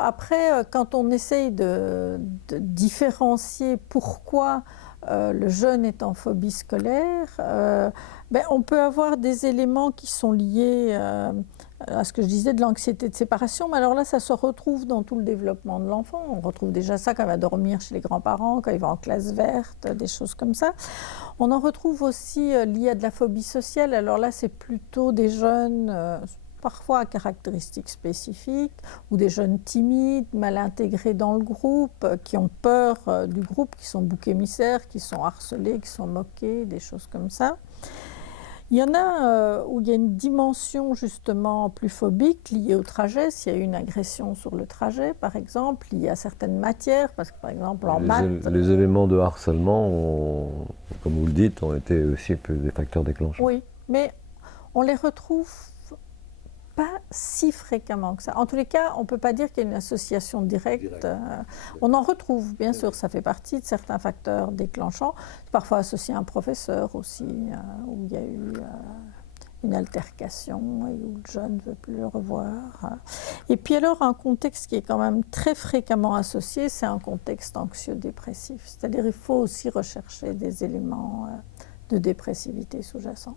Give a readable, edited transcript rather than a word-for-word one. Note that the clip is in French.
Après, quand on essaye de différencier pourquoi le jeune est en phobie scolaire, on peut avoir des éléments qui sont liés à ce que je disais de l'anxiété de séparation, mais alors là, ça se retrouve dans tout le développement de l'enfant. On retrouve déjà ça quand il va dormir chez les grands-parents, quand il va en classe verte, des choses comme ça. On en retrouve aussi liés à de la phobie sociale. Alors là, c'est plutôt des jeunes parfois à caractéristiques spécifiques, ou des jeunes timides, mal intégrés dans le groupe, qui ont peur du groupe, qui sont boucs émissaires, qui sont harcelés, qui sont moqués, des choses comme ça. Il y en a où il y a une dimension justement plus phobique liée au trajet, s'il y a eu une agression sur le trajet par exemple, liée à certaines matières, parce que par exemple en maths... Les éléments de harcèlement, comme vous le dites, ont été aussi des facteurs déclencheurs. Oui, mais on les retrouve pas si fréquemment que ça. En tous les cas, on ne peut pas dire qu'il y a une association directe. On en retrouve, bien sûr, ça fait partie de certains facteurs déclenchants. Parfois associé à un professeur aussi, où il y a eu une altercation et où le jeune ne veut plus le revoir. Et puis alors, un contexte qui est quand même très fréquemment associé, c'est un contexte anxio-dépressif. C'est-à-dire qu'il faut aussi rechercher des éléments de dépressivité sous-jacents.